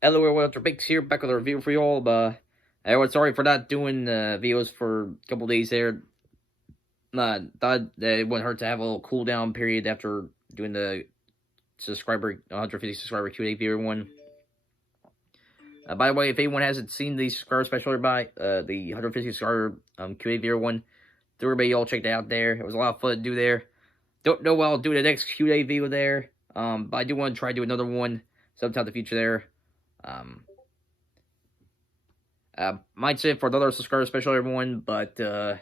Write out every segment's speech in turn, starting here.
Hello everyone, Dr. Bix here, back with a review for y'all. Everyone, sorry for not doing videos for a couple days there. Thought that it wouldn't hurt to have a little cooldown period after doing the 150 subscriber Q&A video one. By the way, if anyone hasn't seen the subscriber special by the 150 subscriber Q&A video one, do everybody all check that out there. It was a lot of fun to do there. Don't know what I'll do the next Q&A video there, but I do want to try to do another one sometime in the future there. Might say for another subscriber special, everyone, but I'll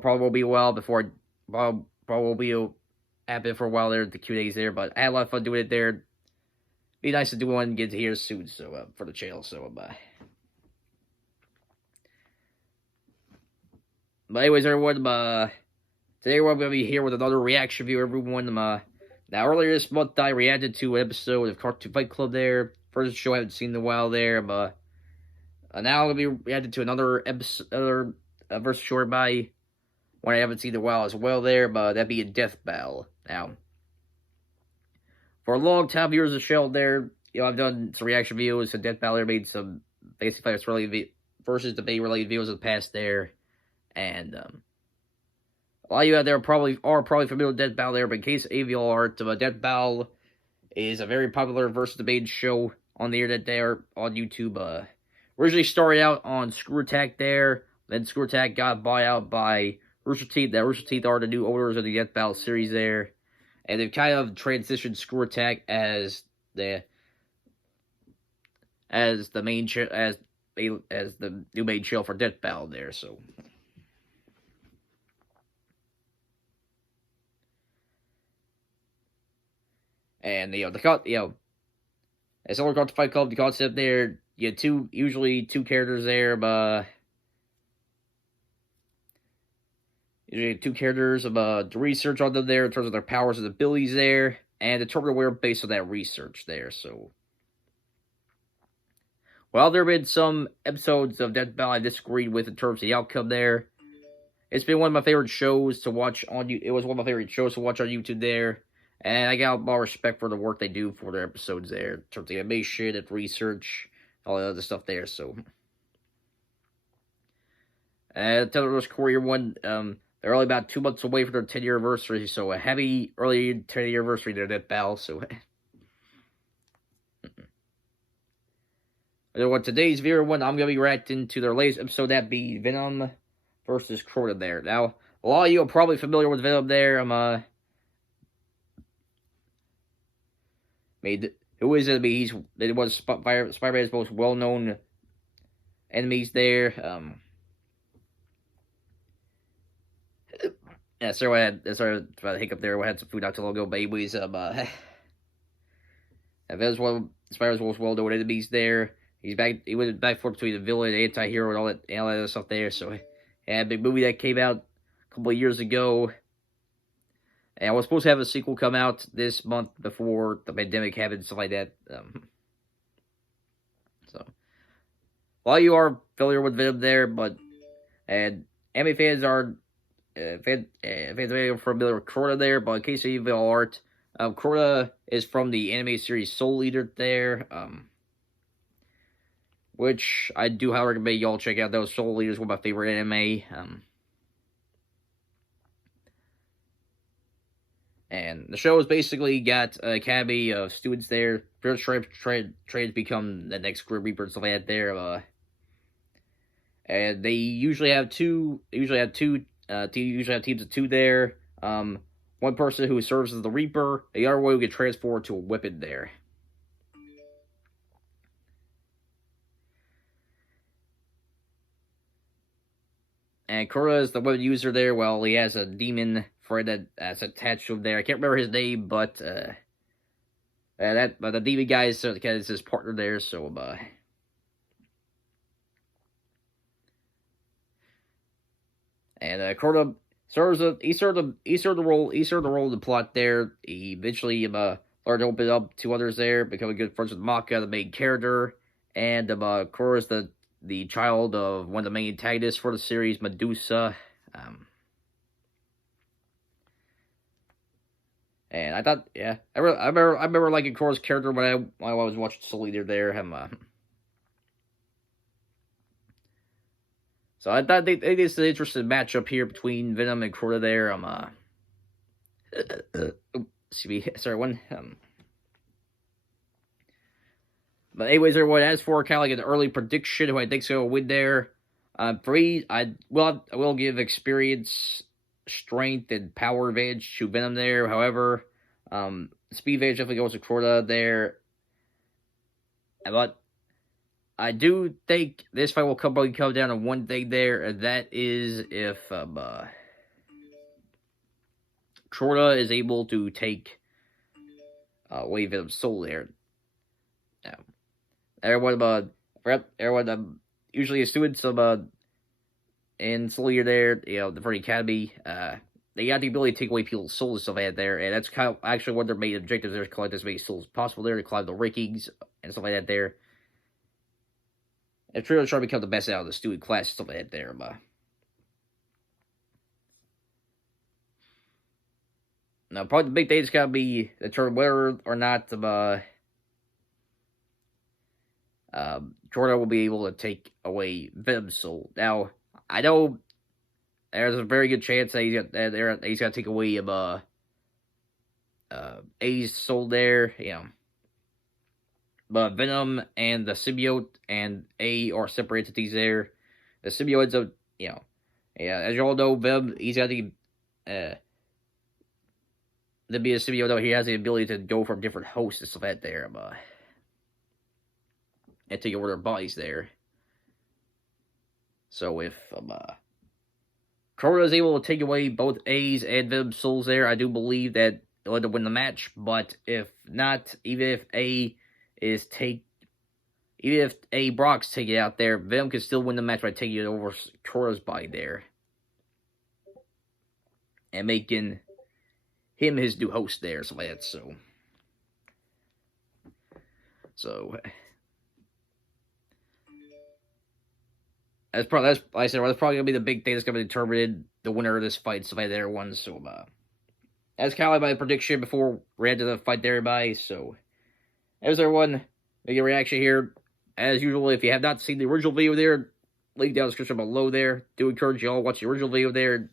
probably will be a while before probably will be happen for a while there, the Q&As there, but I had a lot of fun doing it there. Be nice to do one and get to here soon, so for the channel, so but anyways, everyone, today we're gonna be here with another reaction video, everyone. Now earlier this month I reacted to an episode of Cartoon Fight Club there. First show I haven't seen in a while there, but now I'm gonna be reacting to another episode, versus short by one I haven't seen in a while as well there, but that'd be a Death Battle. Now, for a long time, viewers of the show there, I've done some reaction videos to Death Battle. I made some basic fights related versus debate related videos in the past there, and a lot of you out there are probably familiar with Death Battle there, but in case any of y'all aren't, Death Battle is a very popular versus debate show on the internet there, on YouTube. Originally started out on Screw Attack there, then Screw Attack got bought out by Rooster Teeth. That Rooster Teeth are the new owners of the Death Battle series there, and they've kind of transitioned Screw Attack as the main as the new main show for Death Battle there. So, and as someone got to Fight Club, the concept there, you had usually two characters there, but usually two characters to research on them there in terms of their powers and abilities there, and determine the winner based on that research there. So, while there have been some episodes of Death Battle I disagreed with in terms of the outcome there, it's been one of my favorite shows to watch on you. It was one of my favorite shows to watch on YouTube there, and I got a lot of respect for the work they do for their episodes there in terms of animation and research, all the other stuff there. So, Television Korea one, they're only about 2 months away from their 10-year anniversary, so a happy early 10-year anniversary to Death Battle. So, what today's video one, I'm gonna be reacting to their latest episode, that be Venom versus Crona there. Now, a lot of you are probably familiar with Venom there. Who is it? It was Spider-Man's most well-known enemies there. Yeah, sorry about the hiccup there. We had some food not too long ago, but anyways, Venom's one of Spider-Man's most well-known enemies there. He went back and forth between the villain and anti-hero and all that other stuff there. So, yeah, a big movie that came out a couple of years ago. And I was supposed to have a sequel come out this month before the pandemic happened and stuff like that. So, a lot of you are familiar with Venom there, and anime fans are fans are familiar with Crona there, but in case you all aren't, Crona is from the anime series Soul Eater there, which I do highly recommend y'all check out. Those Soul Eaters, one of my favorite anime. And the show has basically got a academy of students there, trying to become the next Grim Reaper and stuff like that there. And they usually have teams of two there. One person who serves as the Reaper, the other one who can transform to a weapon there. And Crona is the weapon user there. Well, he has a demon friend that's attached to him there. I can't remember his name, but the demon guy is his partner there. So, and Crona serves the role in the plot there. He eventually learned to open up to others there, becoming good friends with Maka, the main character, and Crona is the child of one of the main antagonists for the series, Medusa. And I thought, yeah, I remember liking Crona's character when I was watching Soul Leader there. So I thought they it's an interesting matchup here between Venom and Crona there. Excuse me, sorry, one. But anyways, everyone, as for kind of like an early prediction, who I think's gonna win there, for me, I will give experience, strength, and power advantage to Venom there. However, speed advantage definitely goes to Crona there. But I do think this fight will probably come down to one thing there, and that is if Crona is able to take away Venom's soul there. Now, everyone usually assuming some in Soul Eater there, the Free Academy, they got the ability to take away people's souls and stuff like that there, and that's kind of actually one of their main objectives there, is collect as many souls as possible there, to climb the rankings and stuff like that there. And trying to become the best out of the student class and stuff like that there, now, probably the big thing is gotta be determine whether or not Crona will be able to take away Venom's soul. Now, I know there's a very good chance that he's got to take away A's soul there, But Venom and the symbiote and A are separate entities there. The symbiote ends up, as you all know, Venom, he's got the to be a symbiote, though, he has the ability to go from different hosts and stuff like that there, and take over their bodies there. So if Crona is able to take away both A's and Venom's souls there, I do believe that he'll end up winning the match. But if not, even if A Brock's taken out there, Venom can still win the match by taking it over Crona's body there, and making him his new host there, so like that. So that's probably gonna be the big thing that's gonna determine the winner of this fight, so like that, everyone. So that's kind of like my prediction before we head to the fight there, everybody. So as everyone, make a reaction here. As usual, if you have not seen the original video there, link down in the description below there. Do encourage you all to watch the original video there.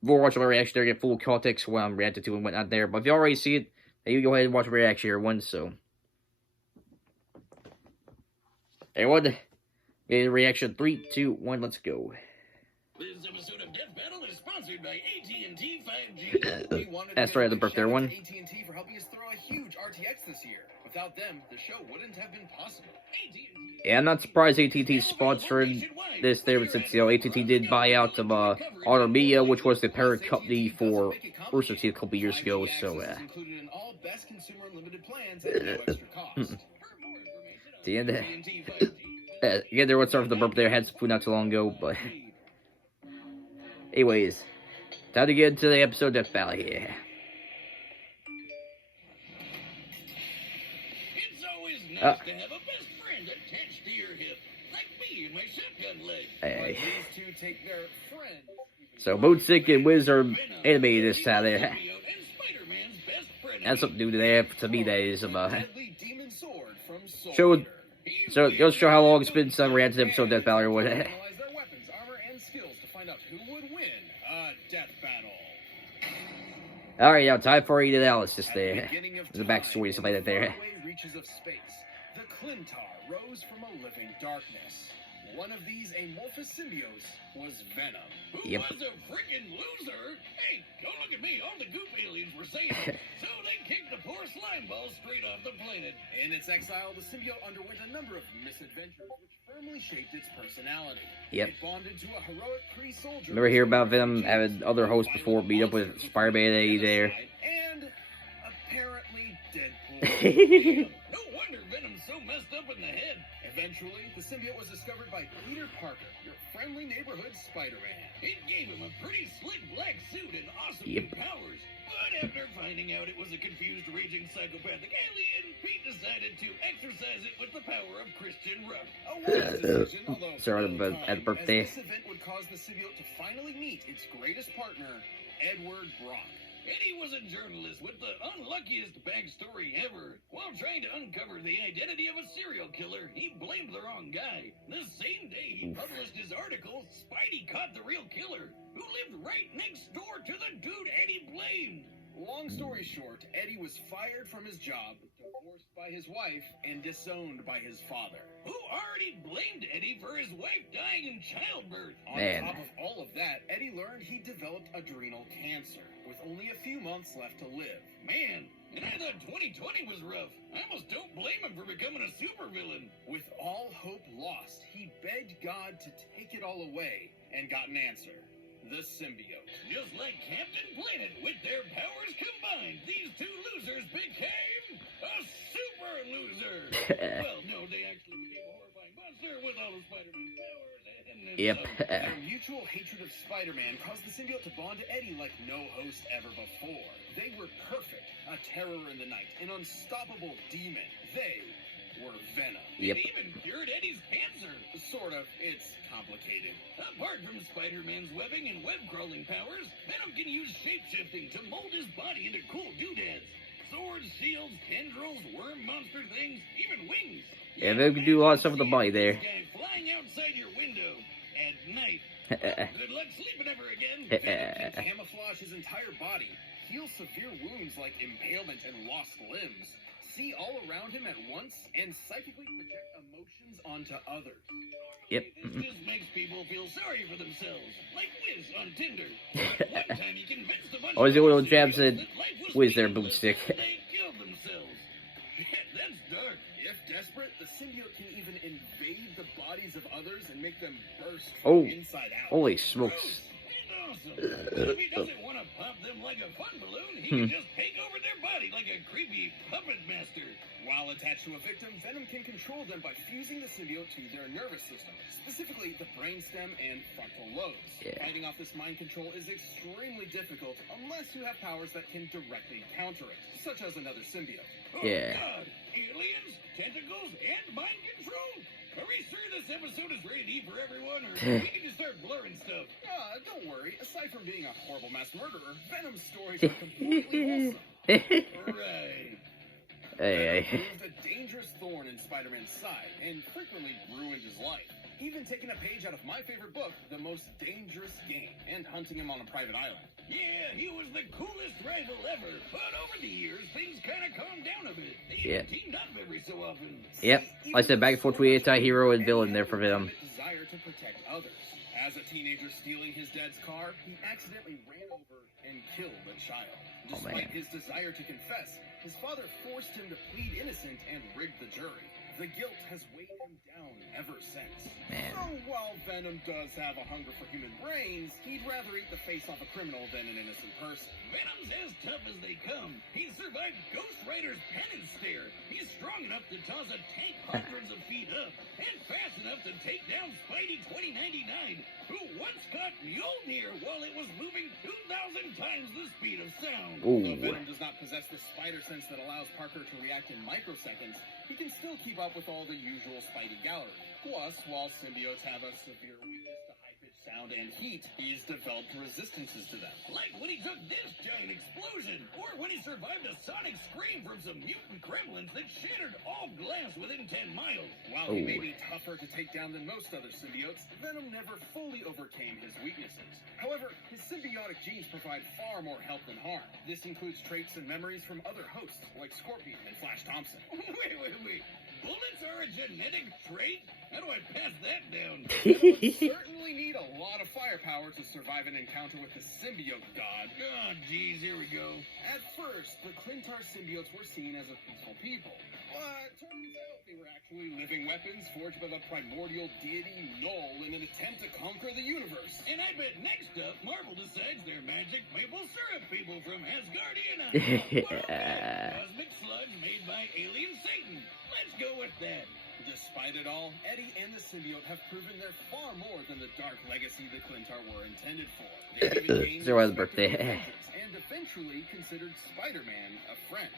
Before watching my reaction there, get full context when I'm reacting to and whatnot there. But if you already see it, then you go ahead and watch my reaction here, everyone. So, everyone, get a reaction. 3, 2, 1, let's go. This episode of Death Battle is sponsored by AT&T 5G. That's right, the birthday one. AT&T for helping us throw a huge RTX this year. Without them, the show wouldn't have been possible. Yeah, I'm not surprised AT&T sponsored this there, since AT&T did buy out Honor Media, which was the parent company for Rooster Teeth a couple years ago. So the end. Again, there was start for the burp there. Had some food not too long ago, but anyways, time to get into the episode of Death Battle here. To have a best friend attached to your hip, like me and my shotgun leg. Hey. So Moonsick and Wiz are animated this time. That's something new to me. That is show. So it goes to show how long it's been since I reacted to the episode of Death Battle or what. All right, now time for the analysis there. There's a backstory, something like that there. The Clintar rose from a living darkness. One of these amorphous symbiotes was Venom. Who was a freaking loser? Hey, don't look at me. All the goop aliens were saying it. So they kicked the poor slime ball straight off the planet. In its exile, the symbiote underwent a number of misadventures which firmly shaped its personality. It bonded to a heroic Kree soldier. Remember hear about Venom having other hosts before meet up with Spider-Man there. And apparently Deadpool. No wonder Venom's so messed up in the head. Eventually, the symbiote was discovered by Peter Parker, your friendly neighborhood Spider-Man. It gave him a pretty slick black suit and awesome new powers. But after finding out it was a confused, raging, psychopathic alien, Pete decided to exercise it with the power of Christian Ruff. A wise decision, although sorry about at birthday. As this event would cause the symbiote to finally meet its greatest partner, Edward Brock. Eddie was a journalist with the unluckiest backstory ever. While trying to uncover the identity of a serial killer, he blamed the wrong guy. The same day he published his article, Spidey caught the real killer, who lived right next door to the dude Eddie blamed. Long story short, Eddie was fired from his job, divorced by his wife, and disowned by his father, who already blamed Eddie for his wife dying in childbirth. On top of all of that, Eddie learned he developed adrenal cancer, with only a few months left to live. Man, and I thought 2020 was rough. I almost don't blame him for becoming a supervillain. With all hope lost, he begged God to take it all away, and got an answer. The symbiote. Just like Captain Planet, with their powers combined, these two losers became a super loser. Well, no, they actually became a horrifying monster with all of Spider-Man's powers and Yep. Their mutual hatred of Spider-Man caused the symbiote to bond to Eddie like no host ever before. They were perfect, a terror in the night, an unstoppable demon. They were Venom. Yep. It even cured Eddie's cancer. Sort of. It's complicated. Apart from Spider-Man's webbing and web-crawling powers, Venom can use shape-shifting to mold his body into cool doodads. Swords, shields, tendrils, worm monster things, even wings. Yeah, they can do a lot of stuff with the body there. Guy flying outside your window at night. Good luck sleeping ever again. Venom can camouflage his entire body, heal severe wounds like impalement and lost limbs, see all around him at once, and psychically project emotions onto others. Yep. This just makes people feel sorry for themselves, like Wiz on Tinder. One time he convinced a bunch Always the of little jabs that at life was Wiz their meaningless, boomstick. and they killed themselves. That's dark. If desperate, the symbiote can even invade the bodies of others and make them burst from inside out. Holy smokes. Gross. And awesome. If he doesn't want to pop them like a fun balloon, he can just take over their body like a creepy puppet master. While attached to a victim, Venom can control them by fusing the symbiote to their nervous system, specifically the brainstem and frontal lobes. Yeah. Fighting off this mind control is extremely difficult unless you have powers that can directly counter it, such as another symbiote. Oh, Yeah. God! Aliens, tentacles, and mind control? Are we sure this episode is rated E for everyone, or we need to start blurring stuff? Don't worry. Aside from being a horrible mass murderer, Venom's stories are completely wholesome. Right. Hey, Venom proved a dangerous thorn in Spider-Man's side, and frequently ruined his life. Even taking a page out of my favorite book, The Most Dangerous Game, and hunting him on a private island. Yeah, he was the coolest rival ever, but over the years, things kind of calmed down a bit. They teamed up every so often. Yep. Like I said, back and forth, we anti-hero and villain there for Venom. Desire to protect others. As a teenager stealing his dad's car, he accidentally ran over and killed a child. Despite his desire to confess, his father forced him to plead innocent and rigged the jury. The guilt has weighed him down ever since. So while Venom does have a hunger for human brains, he'd rather eat the face off a criminal than an innocent person. Venom's as tough as they come. He survived Ghost Rider's penance stare. He's strong enough to toss a tank hundreds of feet up, and fast enough to take down Spidey 2099, who once caught Mjolnir while it was moving 2,000 times the speed of sound. Though Venom does not possess the spider sense that allows Parker to react in microseconds, he can still keep up with all the usual Spidey gallery. Plus, while symbiotes have a severe weakness to high-pitched sound and heat, he's developed resistances to them. Like when he took this giant explosion, or when he survived a sonic scream from some mutant gremlins that shattered all glass within 10 miles. While he may be tougher to take down than most other symbiotes, Venom never fully overcame his weaknesses. However, his symbiotic genes provide far more help than harm. This includes traits and memories from other hosts, like Scorpion and Flash Thompson. Wait. Bullets are a genetic trait? How do I pass that down? Venom would certainly need a lot of firepower to survive an encounter with the symbiote god. Oh, geez, here we go. At first, the Clintar symbiotes were seen as a peaceful people. But turns out they were actually living weapons forged by the primordial deity Null in an attempt to conquer the universe. And I bet next up, Marvel decides they're magic maple syrup people from Asgardian cosmic sludge made by alien Satan. Let's go with that. Despite it all, Eddie and the symbiote have proven they're far more than the dark legacy the Clintar were intended for. They've even gained Zoro's birthday. and eventually considered Spider-Man a friend.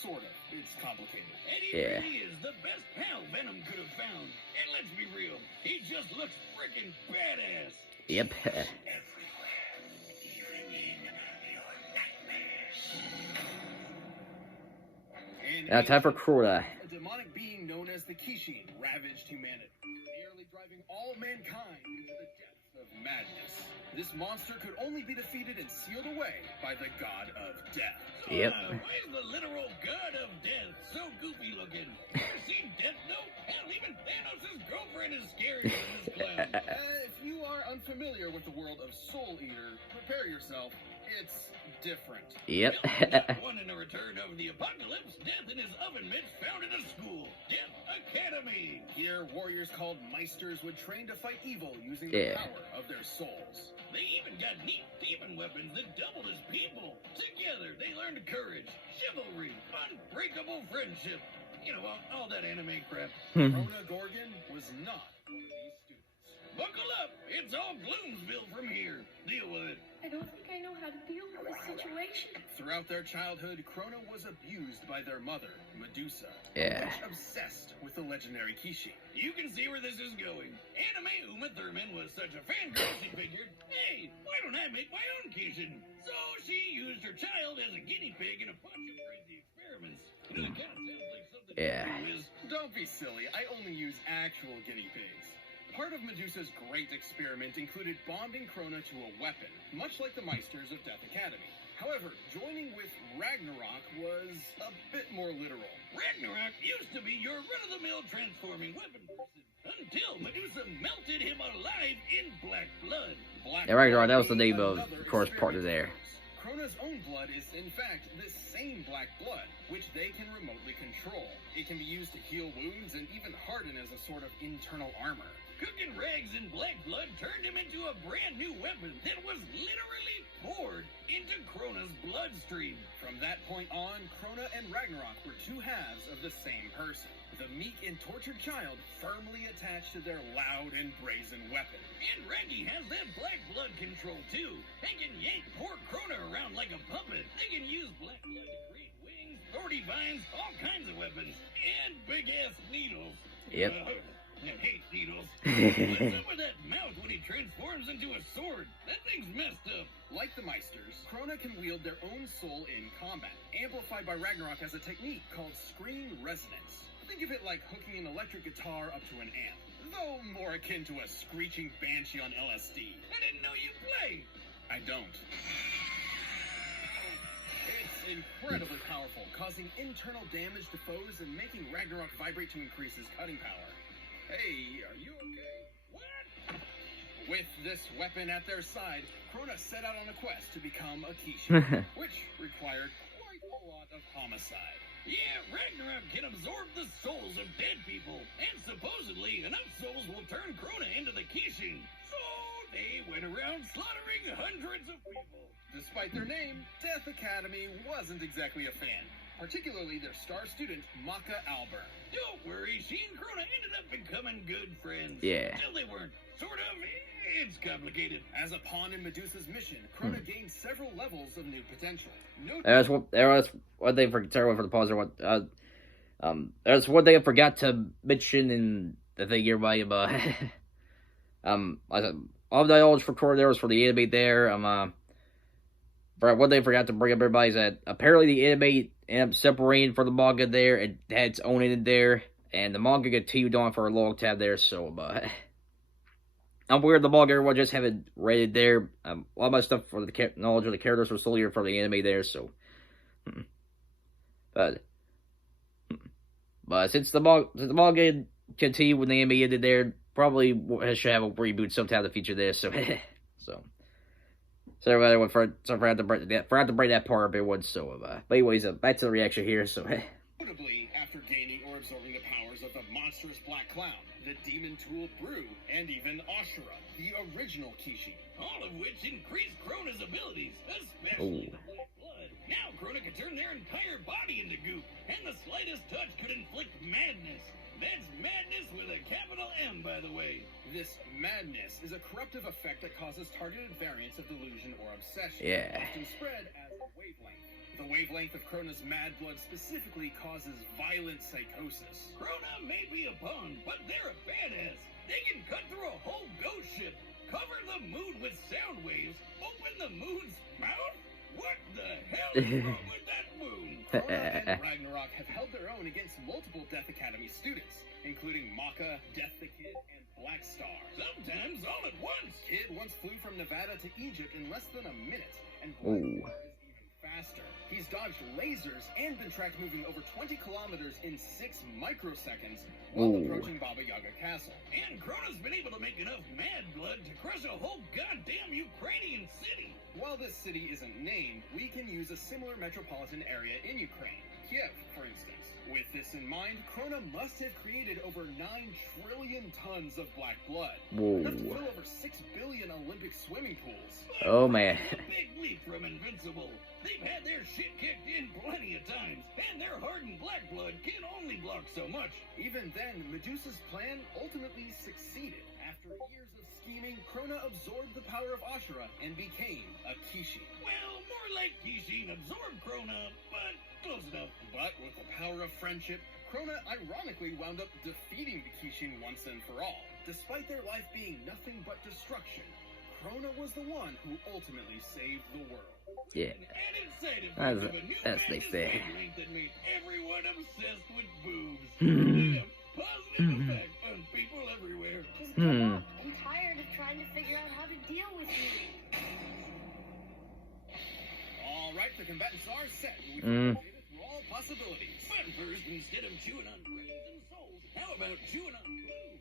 Sort of. It's complicated. Eddie really is the best pal Venom could have found. And let's be real, he just looks freaking badass. Yep. Everywhere, even in your Now time for Crona. A demonic being known as the Kishin ravaged humanity, nearly driving all mankind into the depths of madness. This monster could only be defeated and sealed away by the god of death. Yep. Why is the literal god of death so goofy looking? Ever seen Death Note? Hell, even Thanos' girlfriend is scarier than this clown. If you are unfamiliar with the world of Soul Eater, prepare yourself. It's different. Yep. Not one in the return of the apocalypse, Death and his oven mitts founded a school, Death Academy. Here, warriors called Meisters would train to fight evil using the Yeah. power of their souls. They even got neat demon weapons that doubled as people. Together, they learned courage, chivalry, unbreakable friendship. You know, all that anime crap. Crona Gorgon was not one of these students. Buckle up! It's all Gloomsville from here. Deal with it. I don't think I know how to deal with this situation. Throughout their childhood, Crona was abused by their mother, Medusa, Yeah. which obsessed with the legendary Kishin. You can see where this is going. Anime Uma Thurman was such a fangirl she figured, hey, why don't I make my own Kishin? So she used her child as a guinea pig in a bunch of crazy experiments. That kind of sounds like something Yeah. you is. Don't be silly, I only use actual guinea pigs. Part of Medusa's great experiment included bonding Crona to a weapon, much like the Meisters of Death Academy. However, joining with Ragnarok was a bit more literal. Ragnarok used to be your run-of-the-mill transforming weapon person, until Medusa melted him alive in black blood. Black Yeah, Ragnarok, that was the being name of another course, partner experiment there. of hers. Crona's own blood is, in fact, this same black blood, which they can remotely control. It can be used to heal wounds and even harden as a sort of internal armor. Cooking rags in black blood turned him into a brand new weapon that was literally poured into Crona's bloodstream. From that point on, Crona and Ragnarok were two halves of the same person. The meek and tortured child firmly attached to their loud and brazen weapon. And Raggy has that black blood control too. They can yank poor Crona around like a puppet. They can use black blood to create wings, thorny vines, all kinds of weapons, and big-ass needles. Yep. I hate needles. What's up with that mouth when he transforms into a sword? That thing's messed up. Like the Meisters, Crona can wield their own soul in combat, amplified by Ragnarok as a technique called screen resonance. Think of it like hooking an electric guitar up to an amp, though more akin to a screeching banshee on LSD. I didn't know you played. I don't. It's incredibly powerful, causing internal damage to foes and making Ragnarok vibrate to increase his cutting power. Hey, are you okay? What? With this weapon at their side, Crona set out on a quest to become a Kishin, which required quite a lot of homicide. Yeah, Ragnarok can absorb the souls of dead people, and supposedly enough souls will turn Crona into the Kishin. So they went around slaughtering hundreds of people. Despite their name, Death Academy wasn't exactly a fan, particularly their star student, Maka Albert. Don't worry, she and Crona ended up becoming good friends. Yeah. Still they weren't. Sort of. It's complicated. As a pawn in Medusa's mission, Crona gained several levels of new potential. That's what they forgot. Sorry for the pause. That's what they forgot to mention in the thing here by I said, all the knowledge for Crona there was for the anime there. For what they forgot to bring up, everybody, is that apparently the anime ended up separating from the manga there. It had its own ending there, and the manga continued on for a long time there. So, I'm weird the manga everyone just haven't read it there. A lot of my stuff for the knowledge of the characters was solely from the anime there. So, but since the manga continued when the anime ended there, probably should have a reboot sometime in the future there. So, so everybody forgot to break that part up everyone. So, but anyways, back to the reaction here. So, Notably, after gaining or absorbing the powers of the monstrous Black Clown, the demon tool Brew, and even Ashura, the original Kishin. All of which increased Crona's abilities, especially the black blood. Now Crona could turn their entire body into goop, and the slightest touch could inflict madness. That's madness with a capital M, by the way. This madness is a corruptive effect that causes targeted variants of delusion or obsession, Yeah. often spread as a wavelength. The wavelength of Crona's mad blood specifically causes violent psychosis. Crona may be a pawn, but they're a badass. They can cut through a whole ghost ship, cover the moon with sound waves, open the moon's mouth. What the hell is wrong with that moon? Crona and Ragnarok have held their own against multiple Death Academy students, including Maka, Death the Kid, and Black Star. Sometimes all at once. Kid once flew from Nevada to Egypt in less than a minute, and Black Star is even faster. He's dodged lasers and been tracked moving over 20 kilometers in 6 microseconds while approaching Baba Yaga Castle. And Crona's been able to make enough mad blood to crush a whole goddamn Ukrainian city. While this city isn't named, we can use a similar metropolitan area in Ukraine, Kiev, for instance. With this in mind, Crona must have created over 9 trillion tons of black blood. Enough to fill over 6 billion Olympic swimming pools. Oh, man. A big leap from Invincible. They've had their shit kicked in plenty of times, and their hardened black blood can only block so much. Even then, Medusa's plan ultimately succeeded. After years of scheming, Crona absorbed the power of Ashura and became a Kishi. Well, more like Kishin absorbed Crona, but close enough. But with the power of friendship, Crona ironically wound up defeating the Kishin once and for all. Despite their life being nothing but destruction, Crona was the one who ultimately saved the world. Yeah. As they say. That made everyone obsessed with boobs. Positive effect on people everywhere. Just come on. I'm tired of trying to figure out how to deal with you. Alright, the combatants are set. We can proceed through all possibilities. But first, instead of chewing on brains and souls, how about chewing on glue?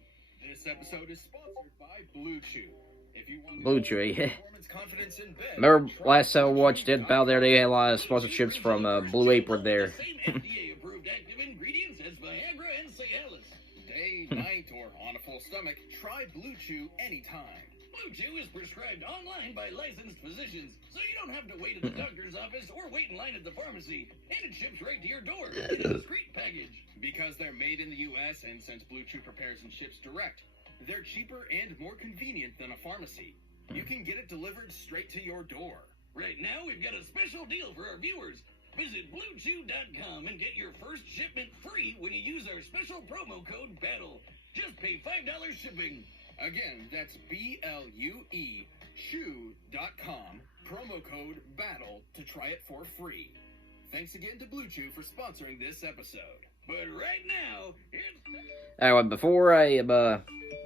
This episode is sponsored by Blue Chew. If you want Blue Chew, yeah. performance confidence in bed, Remember last time I watched Dead Battle there, they had a lot of sponsorships from Blue Apron there. Same FDA-approved active ingredients as Viagra and Cialis. day, night, or on a full stomach, try Blue Chew anytime. Blue Chew is prescribed online by licensed physicians, so you don't have to wait at the doctor's office or wait in line at the pharmacy, and it ships right to your door in a discreet package. Because they're made in the U.S., and since Blue Chew prepares and ships direct, they're cheaper and more convenient than a pharmacy. You can get it delivered straight to your door. Right now, we've got a special deal for our viewers. Visit BlueChew.com and get your first shipment free when you use our special promo code BATTLE. Just pay $5 shipping. Again, that's BLUE Chew.com, promo code BATTLE to try it for free. Thanks again to Blue Chew for sponsoring this episode. But right now, it's... Anyway, before I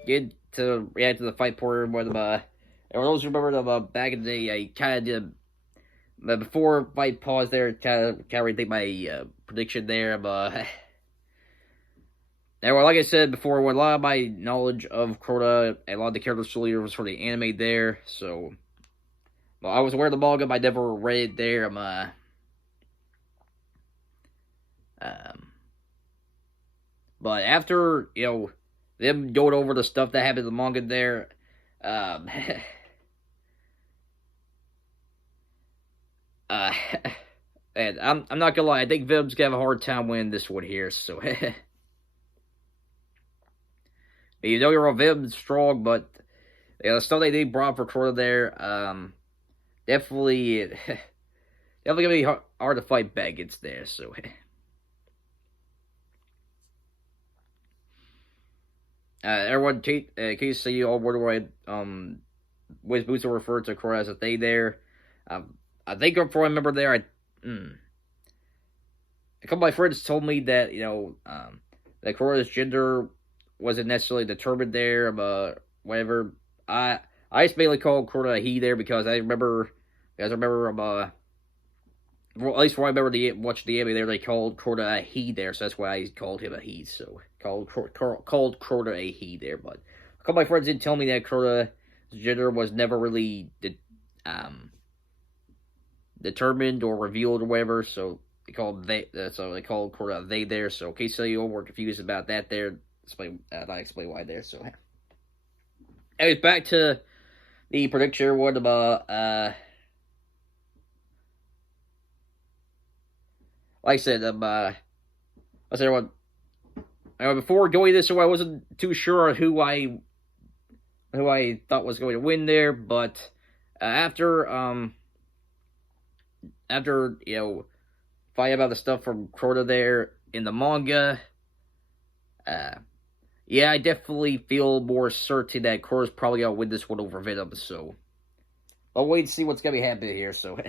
get to react to the fight portion, for those who remember back in the day, I kind of did, but before fight pause there, kind of rethink my prediction there. Anyway, like I said before, with a lot of my knowledge of Crona, and a lot of the characters really was for the anime there, so I was aware of the manga, but I never read it there. But after, them going over the stuff that happened in the manga there, and I'm not gonna lie, I think Venom's gonna have a hard time winning this one here, so. You're Venom's strong, but the stuff they brought for Crona there, definitely gonna be hard to fight back against there, so. Everyone, in case you all wonder why Wiz Boots are referred to Crona as a they there. I think before I remember there, a couple of my friends told me that, that Crona's gender wasn't necessarily determined there, but whatever. I just mainly called Crona a he there because I remember, well, at least when I remember watching the anime there, they called Crona a he there, so that's why I called him a he, so called Crona a he there, but a couple of my friends did tell me that Crona's gender was never really determined or revealed or whatever, so they called Crona they there, so in case you all were confused about that there, I explain why there, so. Anyways, back to the prediction, what about, like I said, before going this way, I wasn't too sure who I thought was going to win there, but after finding about the stuff from Crona there in the manga, yeah, I definitely feel more certain that Crona's probably gonna win this one over Venom, so I'll wait and see what's gonna be happening here, so.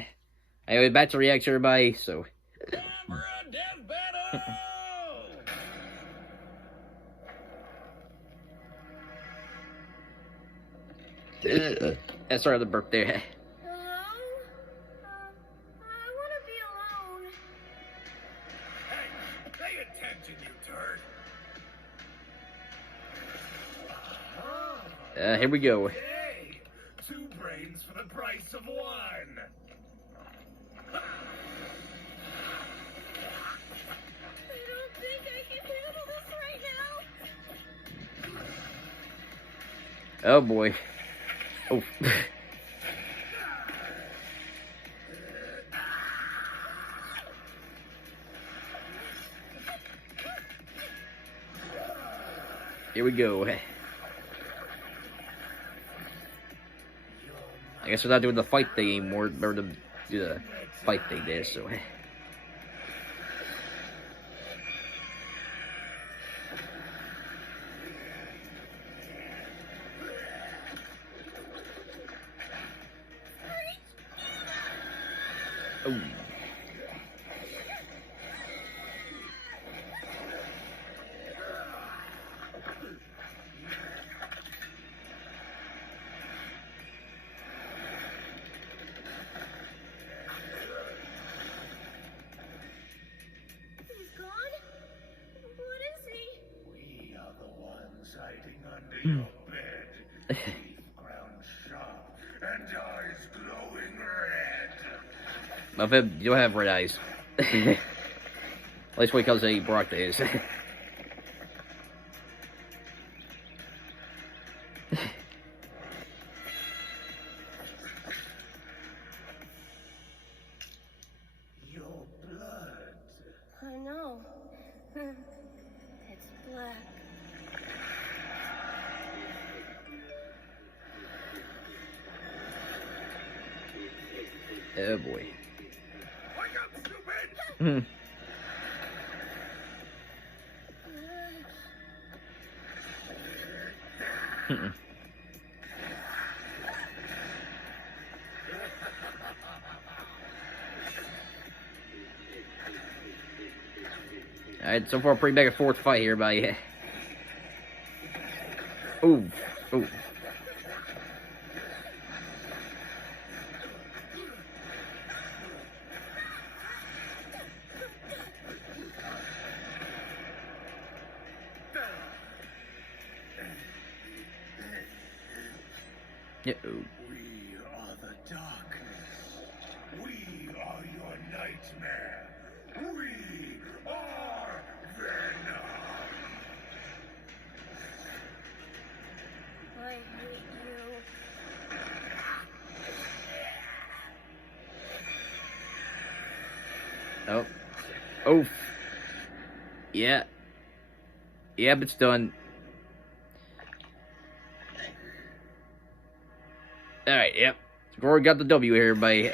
Anyway, back to reaction, everybody. So, Time for a death battle! that's our other birthday. Hello? I want to be alone. Hey, pay attention, you turd! Here we go. Hey, 2 brains for the price of 1. I don't think I can handle this right now. Oh boy. Oh. Here we go. I guess we're not doing the fight thing anymore. Or the do the fight thing there. So. Oh. He's gone? What is he? We are the ones hiding under your bed. Teeth ground sharp and eyes glowing red. Of him, you don't have red eyes. At least when it comes to Brock days. Your blood. I know. It's black. Oh boy. Wake up, stupid! Hmm. Mm-mm. Alright, so far pretty back and forth fight here by Ooh. Ooh. Yeah. Ooh. We are the darkness. We are your nightmare. We are Venom. I hate you. Oh. Oh. Yeah. Yep, it's done. Alright, yep. Rory got the W here by Man,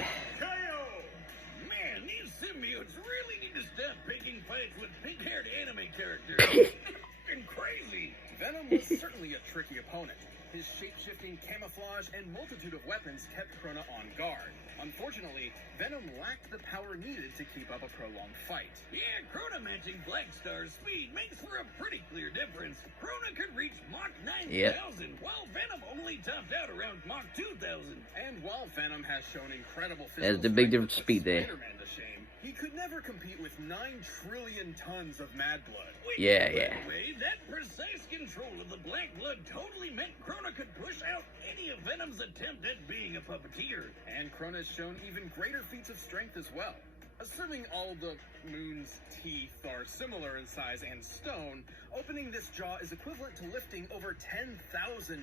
these symbiotes really need to stop picking fights with pink-haired anime characters. Fucking crazy. Venom was certainly a tricky opponent. His shape-shifting camouflage and multitude of weapons kept Crona on guard. Unfortunately, Venom lacked the power needed to keep up a prolonged fight. Yeah, Crona matching Black Star's speed makes for a pretty clear difference. Crona could reach Mach 9,000, Yep. while Venom only topped out around Mach 2,000. And while Venom has shown incredible There's physical the big strength difference that put speed there. Spider-Man to shame, he could never compete with 9 trillion tons of mad blood. Yeah, By yeah. the way, that precise control of the black blood totally meant Crona could push out any of Venom's attempt at being a puppeteer. And Crona's shown even greater feats of strength as well. Assuming all the moon's teeth are similar in size and stone, opening this jaw is equivalent to lifting over 10,000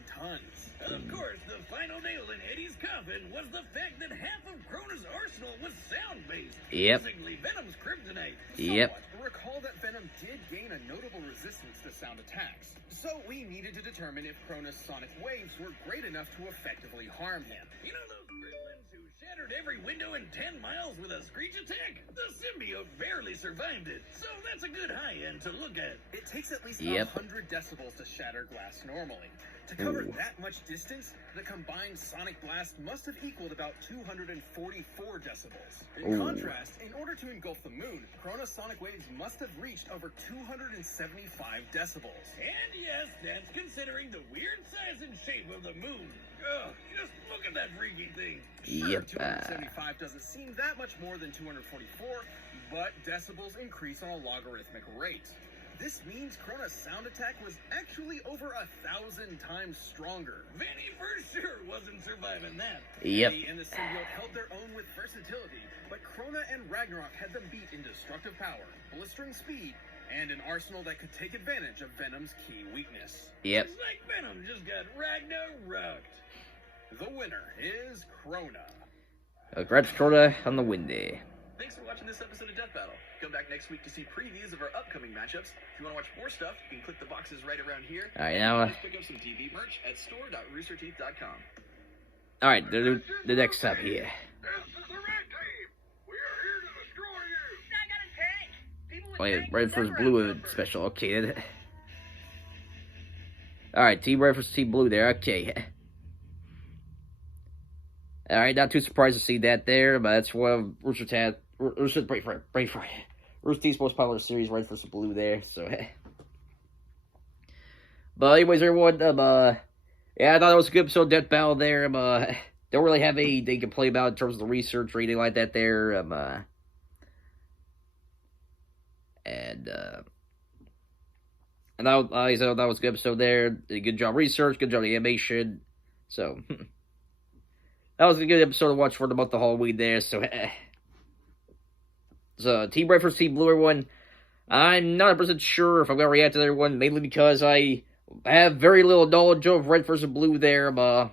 tons. Of course, the final nail in Eddie's coffin was the fact that half of Crona's arsenal was sound-based. Yep. Basically, Venom's kryptonite. Yep. Somewhat. Recall that Venom did gain a notable resistance to sound attacks, so we needed to determine if Crona's sonic waves were great enough to effectively harm him. You know those gremlins who shout Shattered every window in 10 miles with a screech attack. The symbiote barely survived it, so that's a good high end to look at. It takes at least Yep. 100 decibels to shatter glass normally. To cover Ooh. that much distance, the combined sonic blast must have equaled about 244 decibels. In Ooh. contrast, in order to engulf the moon, Crona's sonic waves must have reached over 275 decibels. And yes, that's considering the weird size and shape of the moon. Ugh, just look at that freaky thing. Sure, Yep. 275 doesn't seem that much more than 244, but decibels increase on a logarithmic rate. This means Crona's sound attack was actually over 1,000 times stronger. Vanny for sure wasn't surviving that. Yep. Vanny and the symbiote held their own with versatility, but Crona and Ragnarok had them beat in destructive power, blistering speed, and an arsenal that could take advantage of Venom's key weakness. Yep. It's like Venom just got Ragnaroked. The winner is Crona. Congrats, Crona, on the win there. Thanks for watching this episode of Death Battle. Come back next week to see previews of our upcoming matchups. If you want to watch more stuff, you can click the boxes right around here. Alright, now, Just pick up some TV merch at store.roosterteeth.com. alright, the next up here. This is the red team. We are here to destroy you. I got a tank. People with Oh yeah, tanks Red vs. never Blue outnumbered. special, okay. Alright, Team Red vs. Team Blue there, okay. Alright, not too surprised to see that there, but that's one of Rooster Teeth's most popular series, Red vs. Blue there, so. But anyways, everyone, yeah, I thought it was a good episode of Death Battle there, don't really have anything to complain about in terms of the research or anything like that there, and I said that was a good episode there. Did a good job research, good job animation. So that was a good episode to watch for the month of Halloween there. So Team Red vs. Team Blue, everyone. I'm not 100% sure if I'm gonna react to everyone, mainly because I have very little knowledge of Red vs. Blue there. Well,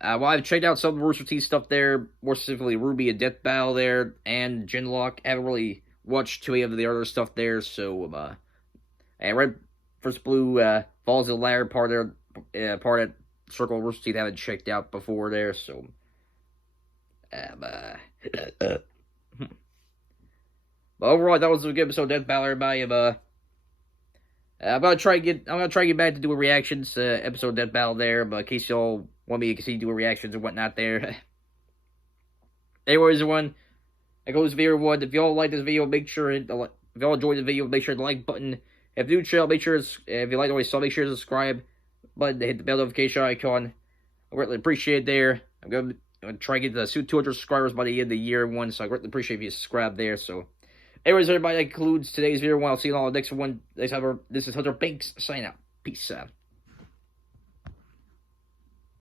I've checked out some of the Rooster Teeth stuff there, more specifically Ruby and Death Battle there, and Genlock. I haven't really watched too many of the other stuff there, so, and Red vs. Blue, falls in the latter part there, part that Circle of Rooster Teeth I haven't checked out before there, so, but overall, that was a good episode of Death Battle, everybody. I'm gonna try to get back to doing reactions, episode of Death Battle there, but in case y'all want me to continue doing reactions and whatnot there. Anyways, everyone, that goes to everyone. If y'all like this video, make sure if y'all enjoyed the video, make sure to like button. If you're new channel, make sure if you like what you saw, make sure to subscribe button to hit the bell notification icon. I greatly appreciate it there. I'm gonna try to get the 200 subscribers by the end of the year one, so I greatly appreciate if you subscribe there. So, anyways, everybody, that concludes today's video. I'll see you all on the next one. This is Hunter Banks signing out. Peace out.